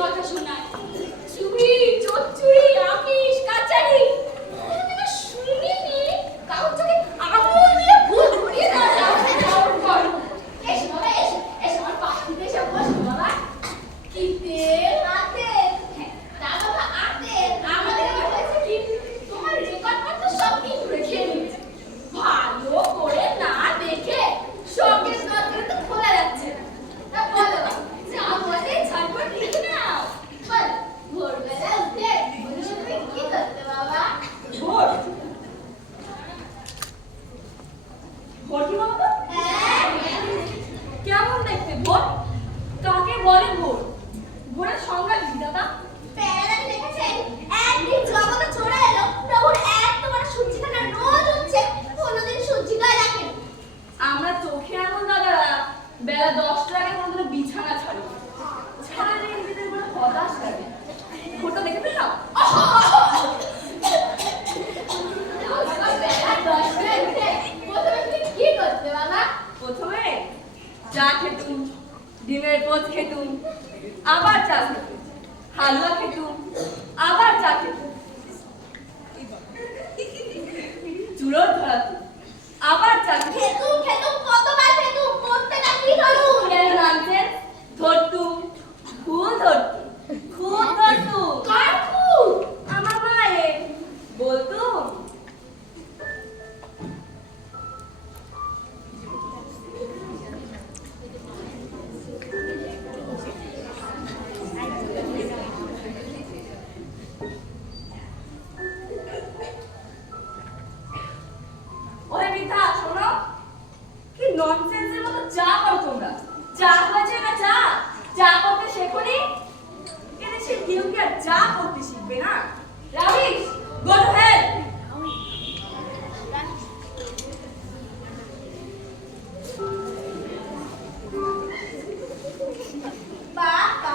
কথা শোনায় চুরি চচ্চড়ি আমিষ কাচারি চা খেতুম, ডিমের পোচ খেতুম, আবার চা খেতুম, হালুয়া খেতুম, আবার চা খেতুম, চুড়ো ধরাতুম, আবার চা খেতুম খেতুম কতবার খেতুম করতে না কি করুম কেন ননসেন্স ধরতুম, খুন ধরতুম, খুন ধরতুম, কার খুব আমার মায়ের বলতুম ওরে মিথ্যা শোনো কি ননসেন্সের মতো চা করো তোমরা চা হয়েছে না চা চা করতে শেখোনি এদেশে কেউ কি আর চা করতে শিখবে না রাবিশ গো টু হেল বাবা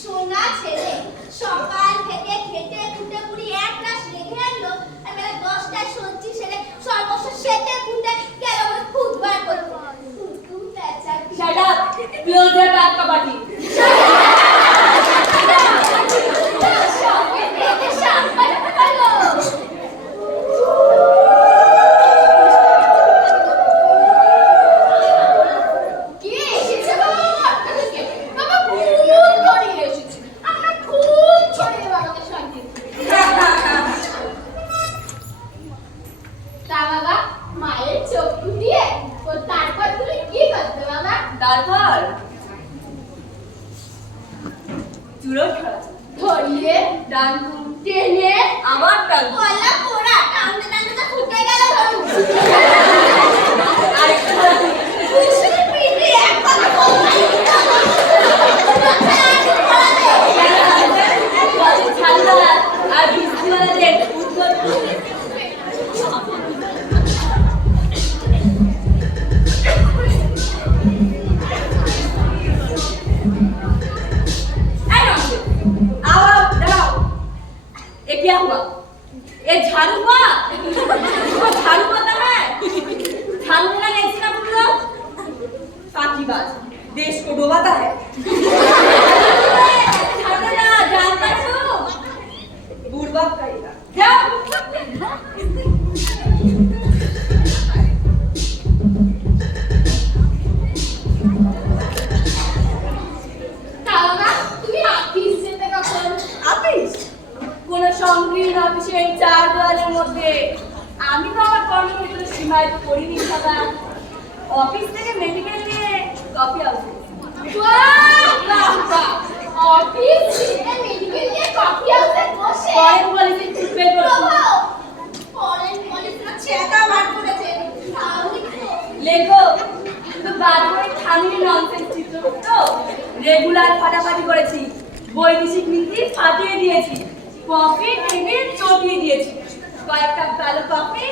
সোনা ছেলে সকাল থেকে খেটে খুঁটে পুরি এক রাশ রেখে আনলো আর বেলা 10টায় সঞ্চি ছেলে সর্বস্ব সেটে খুঁটে গেল বলে খুদবার করতে তুম পেঁচা shut up close your back কবাটি তারপর চুড়ো ধরিয়ে ডানকুম টেনে আবার ডানকুম কলা পোড়া টানতে টানতে তো ফুটে গেল ধরু আরেকটা ডানকুম শুধু পিঠে এক কথা বললাই ছাল্লা আর বৃষ্টিওয়ালাদের উত্তর ये क्या हुआ? ये झाड़ू हुआ? वो झाड़ू होता है? झाड़ू लेना नहीं सीखा तुम लोग? फाकीबाज, देश को डुबाता है। झाड़ू लेना जानता हो? बुड़बक करेगा। क्या? কোন সংকীর্ণ অফিসের চার দেওয়ালের মধ্যে আমি তো আমার কর্মক্ষেত্রে সীমায়িত করিনি দাদা অফিস থেকে মেডিকেল নিয়ে কফি হাউসে অফিস থেকে মেডিকেল নিয়ে কফি হাউসে বসে ফরেন পলিসি ট্রিটমেন্ট করছি ফরেন পলিসির ছেঁকা বার করেছে লেখো তো বাদ করে থামিয়ে ননসেন্স চিত্রগুপ্ত রেগুলার ফাটাফাটি করেছি বৈদেশিক নীতি ফাটিয়ে দিয়েছি কফি টেবিল চটিয়ে দিয়েছি কয়েকটা কালো কফি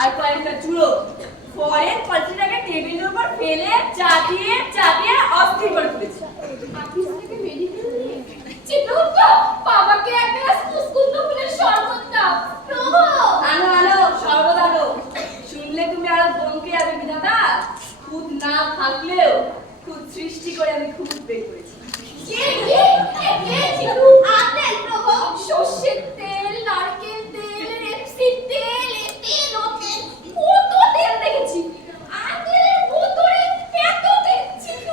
আর কয়েকটা চুড়ো ফরেন পলিসিটাকে টেবিলের উপর ফেলে চাটিয়ে চাটিয়ে অস্থির করে তুলেছি অফিস থেকে মেডিকেল নিয়ে চিত্রগুপ্ত বাবাকে এক গ্লাস মুস্কুন্দ ফুলের শরবত দাও প্রভু আনো আনো শরবত আনো শুনলে তুমি আরো বমকে যাবে বিধাতা খুদ না থাকলেও খুদ সৃষ্টি করে আমি খুদ বের করেছি আপেল প্রভু সর্ষের তেল নারকেল তেল রেপসিড তেল তেল ও তেল কত তেল দেখেছি আপেলের বোতলে এত তেল ছিল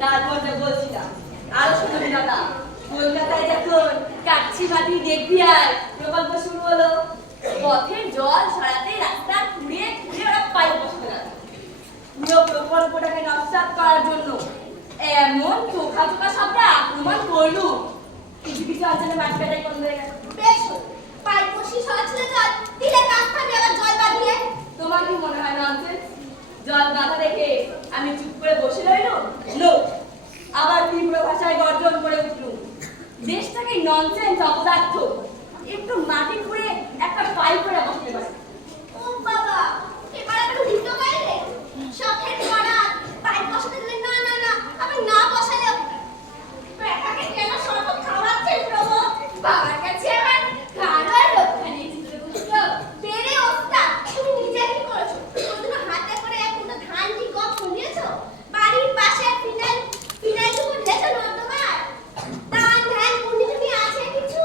তারপর যা বলছিলাম আরো শুনুন দাদা, কলকাতায় যখন কাচ্চি মাটি দেখবি আর প্রকল্প শুরু হলো, পথের জল সরাতে রাস্তা খুঁড়ে খুঁড়ে ওরা পাইপ বসাতে লাগলো। পুরো প্রকল্পটাকে নস্যাৎ করার জন্য এমন চোখা চোখা শব্দে আক্রমণ করলু, কিছু কিছু অঞ্চলে মাটি কাটাই বন্ধ হয়ে গেল। বেশ পাইপ বসিয়ে সরাচ্ছিল জল, দিলে কাজ থাকবে আবার জল বাঁধিয়ে। তোমার কি মনে হয় ননসেন্স? জল বাঁধা দেখে আমি চুপ করে বসে রইলাম? নো, আবার তীব্র ভাষায় গর্জন করে উঠলুম, দেশটাকে ননসেন্স অপদার্থ একটু মাটি খুঁড়ে একটা পাইপ করে বসতে পারে। ও বাবা, এবার একটু ভিন্ন গাইলে শখের করা পাইপ বসাতে দিলে না না না, আমি না বসালেও পেটাকে কেন শরবত খাওয়াচ্ছেন প্রভু? বাবার কাছে আমার খাওয়ার রক্ষা নেই চিত্রগুপ্ত। বেড়ে ওস্তাদ, তুমি নিজে কি করেছো? কোনদিন হাতে করে এক মুঠো ধান কি কম শুনিয়েছো? বাড়ির পাশে ফিনাইল টুকু ঢেকে নর্দমার ধান ধান কুন্ডি আছে কিছু?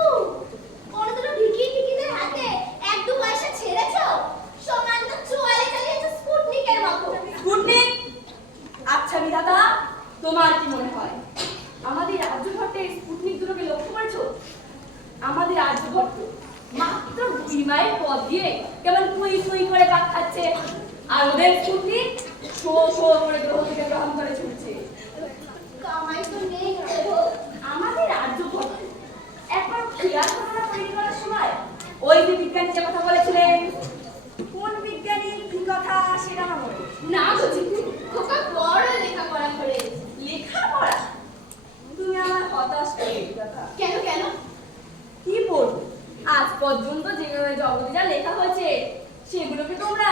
কোনদিনও ভিকিদের হাতে এক দু পয়সা ছেড়েছো? সমান তো চোয়ালে চালিয়েছো স্পুটনিকের মতো। স্পুটনিক? আচ্ছা বিধাতা, তোমার কি মনে হয় আমাদের আর্যভট্টের স্পুটনিক দুটোকে লক্ষ্য করেছো? আমাদের আর্যভট্ট মাত্র 2 মাইল পথ দিয়ে কেমন কুই কুই করে পাক খাচ্ছে, আর ওদের স্পুটনিক শো শো করে গ্রহ থেকে গ্রহণ করে ছুটছে। কামাই তো নেই প্রভু। আমাদের আর্যভট্ট একবার খেয়াল ঘটনা তৈরি করার সময় ওই যে বিজ্ঞানী যে কথা বলেছিলেন, কোন বিজ্ঞানী কি কথা সেটা আমার মনে নেই। না বুঝি খোকা বড় লেখাপড়া করে। লেখাপড়া? তুমি আমার হতাশ করে কথা। কেন কেন? কি পড়বো? আজ পর্যন্ত যেভাবে জগতে যা লেখা হয়েছে সেগুলোকে তোমরা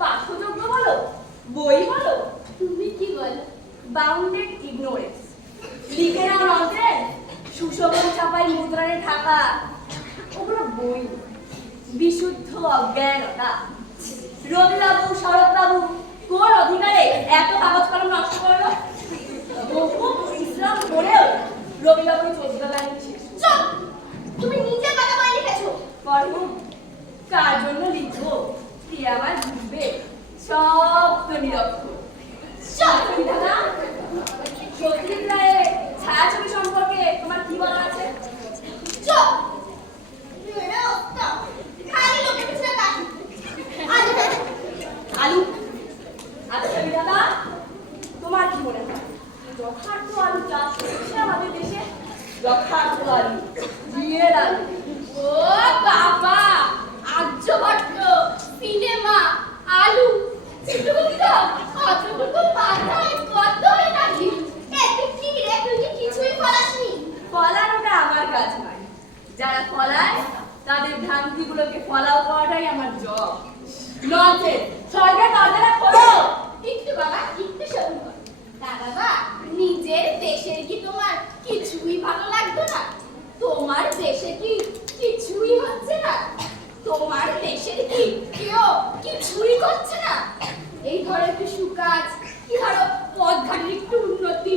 পাঠ্যযোগ্য বলো, বই বলো? তুমি কি বলো? Bounded ignorance. লিখে নাও ননসেন্স, সুশোভন ছাপাই মুদ্রণে থাকা, ওগুলো বই। বিশুদ্ধ অজ্ঞানতা। রবিবাবু, শরৎবাবু কোন অধিকারে এত কাগজ কলম নষ্ট করলো? বহু পরিশ্রম করেও রবিবাবু 14 লাইন শেষ। চুপ! তুমি নিজে কথা বলে লিখেছো। পড়ব? কার জন্য লিখবো? কে আমার বুঝবে? সব তো নিরক্ষর। চুপ! দাদা, সত্যজিৎ রায়ের ছায়াছবি সম্পর্কে তোমার কি বলা আছে? চুপ! বেড়ে ওস্তাদ, খালি লোকের পিছনে কাটি। আলু? আচ্ছা বিধাতা, তোমার কি মনে হয় যথার্থ আলু চাষ হচ্ছে আমাদের দেশে? যথার্থ আলু, বিয়ের আলু। ও বাবা, আর্যভট্ট, সিনেমা, আলু, চিত্রগুপ্ত, অতটুকু মাথায় কত নাকি? তুই কি রে, তুই কি কিছুই ফলাসনি? ফলানোটা আমার কাজ নয়, যারা ফলায় তাদের ভ্রান্তিগুলোকে ফলাও করাটাই আমার জব। ননসেন্স, স্বর্গের দরজাটা খোলো। একটু বাবা, একটু শোনো। তা বাবা, নিজের দেশের কি তোমার কিছুই ভালো লাগতো না? তোমার দেশে কি কিছুই হচ্ছে না? তোমার দেশের কি কেউ কিছুই করছে না? এই ধরো একটু সুকাজ, কি ধরো পথঘাটের একটু উন্নতি,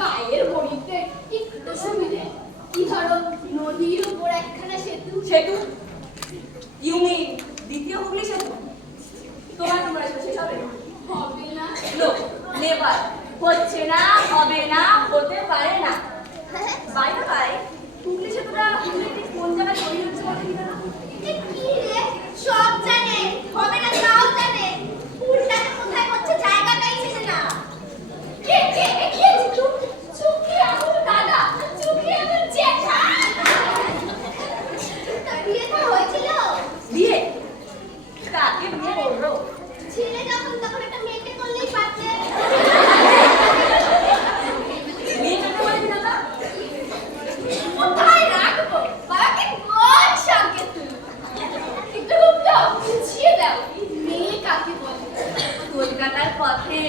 গায়ের গরিবদের একটু সুবিধে, কি ধরো নদীর উপর একখানা সেতু। সেতু? ইউ মিন দ্বিতীয় হুগলি সেতু? তোমার তোমরা শেষ হবে? হবে না। No, never. হচ্ছে না, হবে না, হতে পারে না। বাই দ্য বাই, হুগলি সেতুটা হুগলির ঠিক কোন জায়গায় তৈরি হচ্ছে বলতে কি জানো? এ কি রে, সব জানে, হবে না তাও জানে, উল্টাতে কোথায় হচ্ছে জায়গাটাই চেনে না। কে কে কে চুপ চুপি আমার দাদা, চুপি আমার জ্যাঠা। তা বিয়েটা হয়েছিল? বিয়ে? কাকে বিয়ে করবো? ছেলে যখন তখন একটা মেয়েকে করলেই পারছে। বিয়ে কাকে বলে বিধাতা? কোথায় রাখবো? বাবাকে কোন সঙ্গে তুলবো? একটু বুঝিয়ে দাও, মেয়ে কাকে বলে? কলকাতার পথে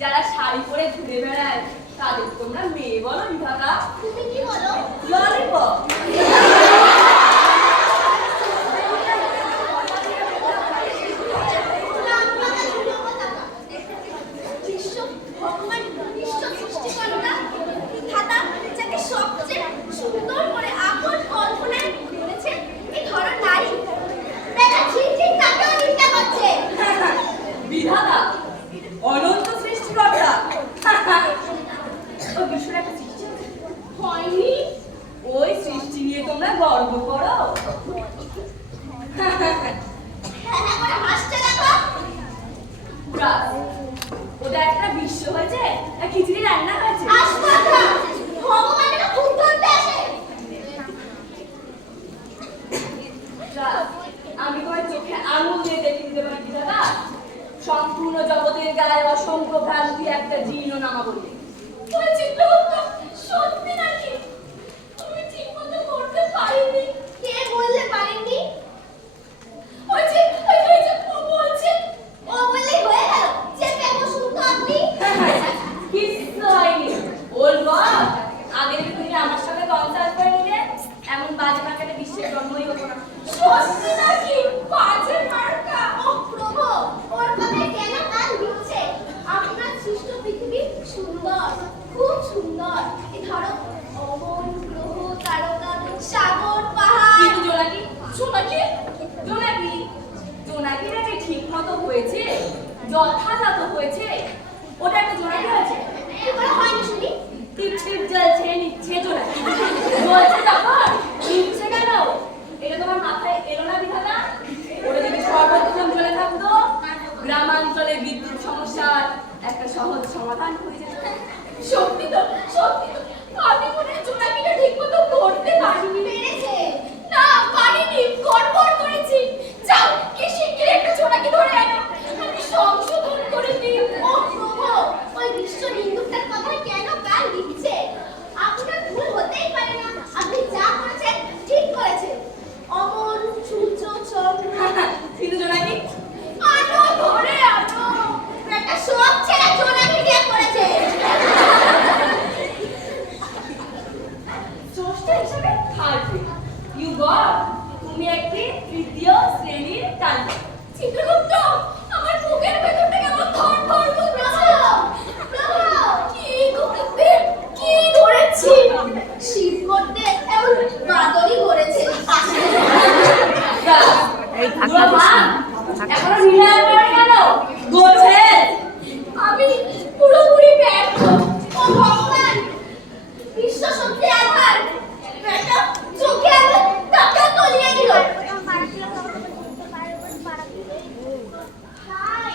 যারা শাড়ি পরে ঘুরে বেড়ায় তাদের তোমরা মেয়ে বলো বিধাতা? তুমি কি বলো? ললিপপ। বিশ্ব ভগবান বিশ্ব সৃষ্টিকর্তা বিধাতা যাকে সবচেয়ে সুন্দর করে আপন কল্পনায় করেছে, এই ধরো নারী বেটা ঝিনঝিন তাকেও নিন্দা করছে। বিধাতা অনন্ত সৃষ্টিকর্তা। ও বিশ্বর একটা সৃষ্টি আছে। বাস, ওটা একটা বিশ্ব হয়েছে না খিচুড়ি রান্না হয়েছে? আস্পর্ধা ভগবানের খুব ধরতে আসে। আমি তোমার চোখে আঙুল দিয়ে দেখে দিতে পারি বিধাতা, সম্পূর্ণ জগতের গায়ে অসংখ্য ভ্রান্তি একটা জীর্ণ নামাবলী। তুমি চিত্রগুপ্ত সত্যি নাকি? তুমি ঠিক মতো করতে পারিনি। কে বললে পারিনি? ওই যে ও বলছে, ও বললেই হয়ে গেল। যে কেন শুনতো আপনি? কিচ্ছু হয়নি। ওর বাপ আগের তুমি আমার সাথে কনসাল্ট করে নিলে এমন বাজে মার্কেটে বিশ্বের জন্মই হতো না। সত্যি নাকি? বাজে মার্কা। ও প্রভু, ওর কথায় কেন কান দিচ্ছে? আপনার সৃষ্ট পৃথিবী সুন্দর, খুব সুন্দর। এই ধরো অমন গ্রহ, তারকা, সাগর, পাহাড়। কিন্তু জোনাকি, জোনাকি, জোনাকিটা যে ঠিক মতো হয়েছে, যথাযথ হয়েছে, ওটা একটা জোনাকি হয়েছে। কি করে হয়নি শুনি? টিপ টিপ জ্বলছে নিচ্ছে জোনাকি, জ্বলছে যখন নিচ্ছে কেন? এটা তোমার মাথায় এলো না বিধাতা? ওটা যদি সর্বক্ষণ জ্বলে থাকতো, গ্রামাঞ্চলে বিদ্যুৎ সমস্যার একটা সহজ সমাধান হয়ে যেত। সত্যি তো, সত্যি তো। আমি মনে হয় জোনাকিটা ঠিক মতো করতে পারিনি। পেরেছে? না, পারিনি। গড়বড় করেছি। যাও, কি শিগগির একটা জোনাকি ধরে আনো। আমি সংশোধন করে দিই। ও প্রভু, ওই বিশ্ব নিন্দুকটার কথা কেন কান দিচ্ছে? আপনার ভুল হতেই পারে না। আপনি যা করেছেন ঠিক করেছেন। অমন সূর্য চন্দ্র। কিন্তু জোনাকি আনো, ধরে আনো। একটা সব ছেলে জোনাকি দিয়ে করেছে। চোষ্টা হিসেবে থার্ড ইউ গট, তুমি একটি তৃতীয় শ্রেণীর কাণ্ড। চিত্রগুপ্ত, আমার বুকের ভেতরটা কেমন ধড়ফড় করছে। প্রভু, কি করতে, কি ধরেছি? শীত করতে এমন বাদরই করেছে। এখনো নিলাম করে কেন? গোছে আমি পুরোপুরি ব্যর্থ। ও ভগবান, বিশ্ব শক্তি আধার একটা চোখে আলো টাকা তলিয়ে দিল। হাই,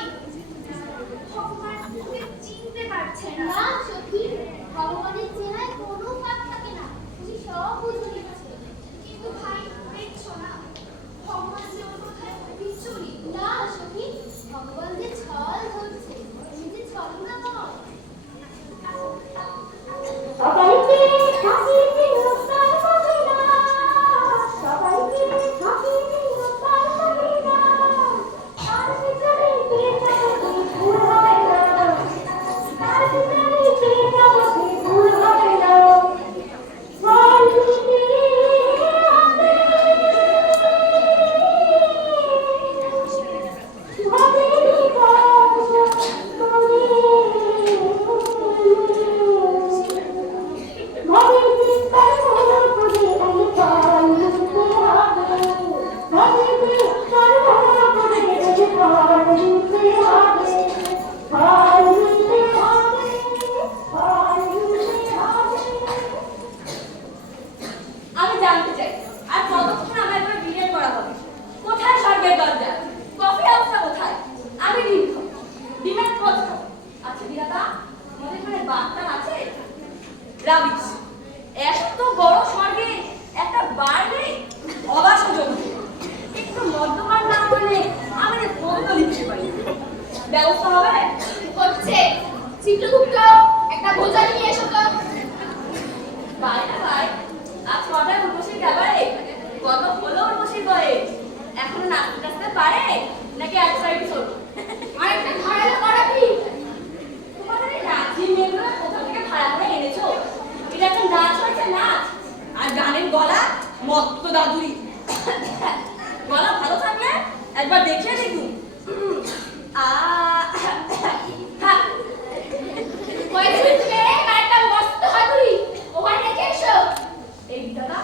ভগবান ওকে চিনতে পারছে না। সত্যি ভগবানের চেহারায় কোনো ফাঁক থাকে না, উনি সব বুঝে নিচ্ছে। কিন্তু ভাই দেখছো না, ভগবান যে ওর কথায় বিচুরি না। সত্যি ভগবান যে ছল ধরছে, উনি যে ছলনাময়। সবাইকে থাকিতে উত্তর পাবে না, সবাইকে থাকিতে উত্তর পাবে না, তার ভিতরে কে জগতে ভুল হয় না, তার ভিতরে কে জগতে ভুল হয় না। আমি জানতে চাই আর কতক্ষণ আমার এবার বিয়ে করা হবে? কোথায় স্বর্গের দরজা? কফি হাউসটা কোথায়? আমি ডিম খাবো, ডিমের খোঁজ খাবো। আচ্ছা বিরাটা, আমাদের এখানে বার্তা আছে? রাবিশ, এত বড় স্বর্গে একটা বার নেই? অবাসযোগ্য। একটু মদ্যপান না করলে আমি বন্ধ লিখতে পারি। ব্যবস্থা হবে? হচ্ছে। চিত্রগুপ্ত, একটা ভোজালি নিয়ে এসো তো। ভাই না ভাই, আজ কটায় উর্বশীর ক্যাবারে? কত হলো উর্বশীর বয়স? এখনো নাচতে টাচতে পারে নাকি এক সাইড ছোট? আরেকটা ধারালো করা কি? তোমাদের এই নাচি মেয়েগুলো কোথা থেকে ভাড়া করে এনেছো? এটা একটা নাচ হয়েছে, নাচ। আর গানের গলা মত্ত দাদুরি। গলা ভালো থাকলে একবার দেখিয়ে দেখুন। থাক। কয়েকদিন একটা মস্ত হাতুড়ি ওখানে রেখে এসো। এই দাদা,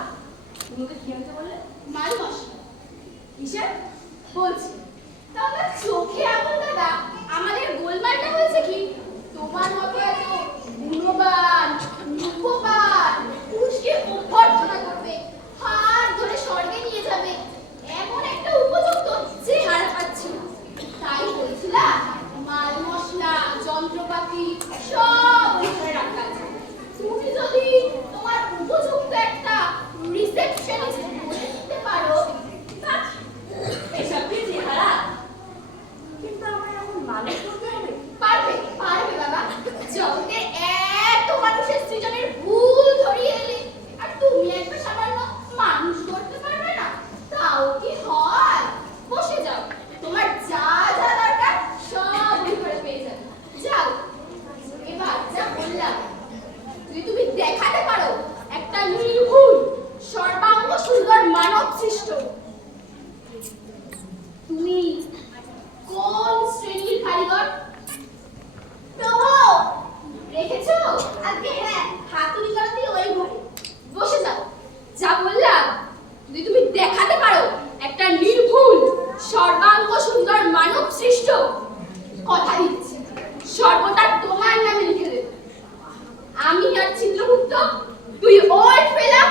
তুমি ওকে কি আনতে বললে? মাল মশলা কিসের? বলছি। তবে চোখে আগুন দাদা, আমাদের গোলমালটা সর্বদা তোমার নামে লিখে দেব। আমি আর চিত্রগুপ্ত তুই ওল্ড ফেলা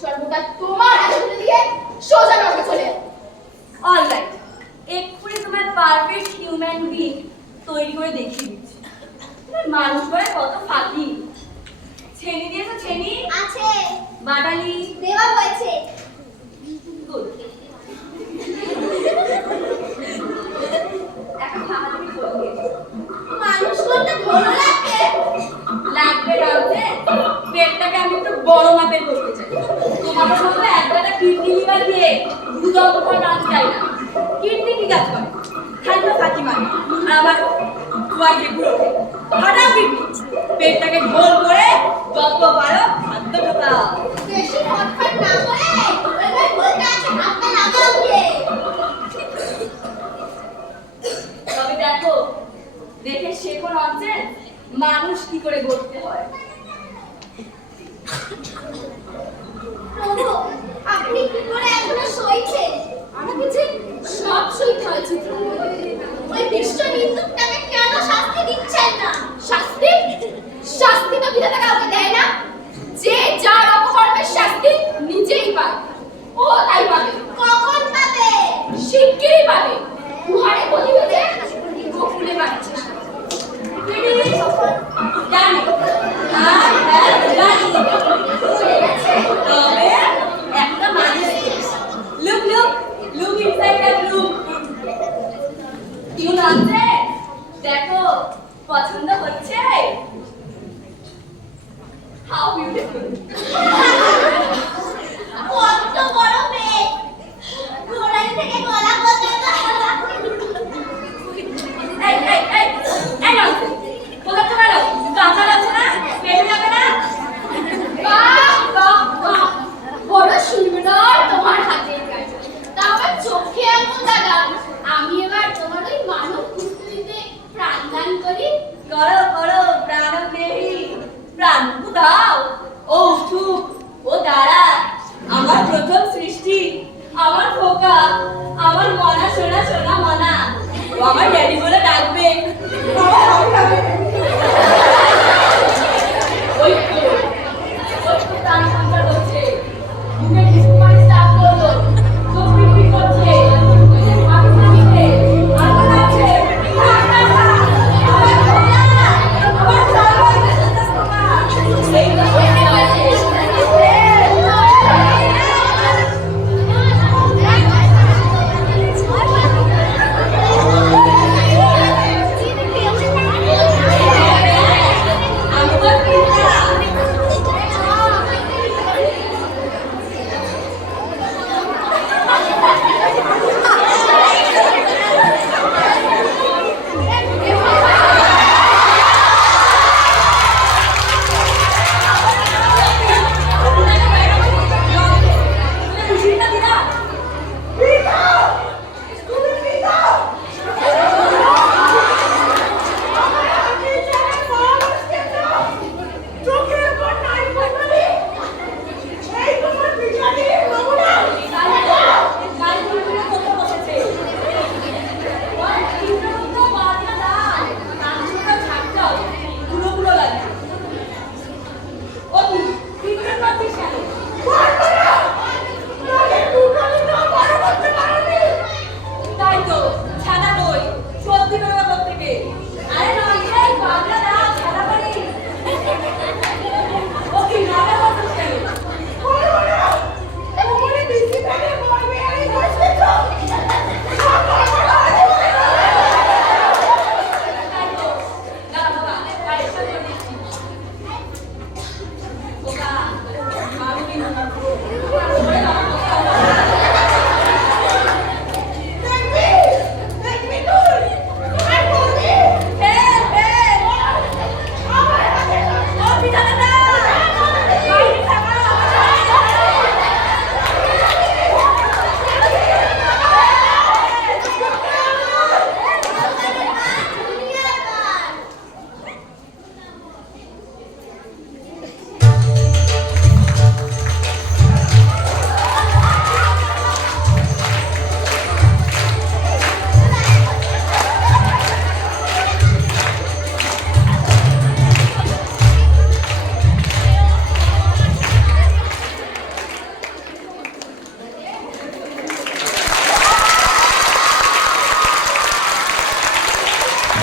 সর্বদা তোমার আসলে দিয়ে সোজা নরকে চলে যাবে। অলরাইট, এক্ষুনি তোমার পারফেক্ট হিউম্যান বিং তৈরি করে দেখিয়ে দিচ্ছি। তুমি মানুষ বলে কত ফাঁকি। ছেনি দিয়েছো? ছেনি আছে, বাটালি দেওয়া হয়েছে। গুড। এখন খাওয়াদাওয়া করে দিয়েছো। মানুষ করতে ভালো লাগে। লাগবে রাখবে, পেটটাকে আমি একটু বড় মাপের করতে চাই। তোমাদের মতো একটা কিডনি লিভার দিয়ে দুধ অঙ্কটা রাখতে চাই না। কিডনি কি কাজ করে? খালি তো ফাঁকি মারে। আর আমার কুয়াকে গুঁড়ো ফাটাও কিডনি। পেটটাকে গোল করে যত পারো খাদ্য ঢোকাও। বেশি ফটফট না করে এবার বলতে আছে হাতটা লাগাও দিয়ে। তবে দেখো, দেখে শেখো ননসেন্স, মানুষ কি করে গড়তে হয়। প্রভু, আপনি কি করে এখনো সইছেন? আমাকে যে সব সইতে হয় চিত্রগুপ্ত। ওই বিশ্ব নিন্দুকটাকে কেন শাস্তি দিচ্ছেন না? শাস্তি? শাস্তি তো বিধাতা কাউকে দেয় না। যে যার অপকর্মের শাস্তি নিজেই পায়, ও তাই পাবে। কখন পাবে? শিগগিরই পাবে। উহারে বলি হয়েছে গোকুলে বাড়ছে। জানি, জানি। তবে একটা মানুষ look inside that room. You nonsense. দেখো, পছন্দ হচ্ছে? How beautiful. কত বড় পেট, গোড়ালি থেকে গলা পর্যন্ত। এই nonsense. কোথা থেকে এলো? কাঁচা লাগছে না? পেটে যাবে না? বাহ, বাহ, বাহ। বড় সুন্দর তোমার হাতের কাজ। তা আমার চোখে এমন দাদা, আমি এবার তোমার ওই মানব কুটুরিতে প্রাণদান করি। করো করো প্রাণ দেহি, প্রাণ দাও। ও উঠুক, ও দাঁড়া। আমার প্রথম সৃষ্টি, আমার খোকা, আমার মনা সোনা সোনা মনা। ও আমার ড্যাডি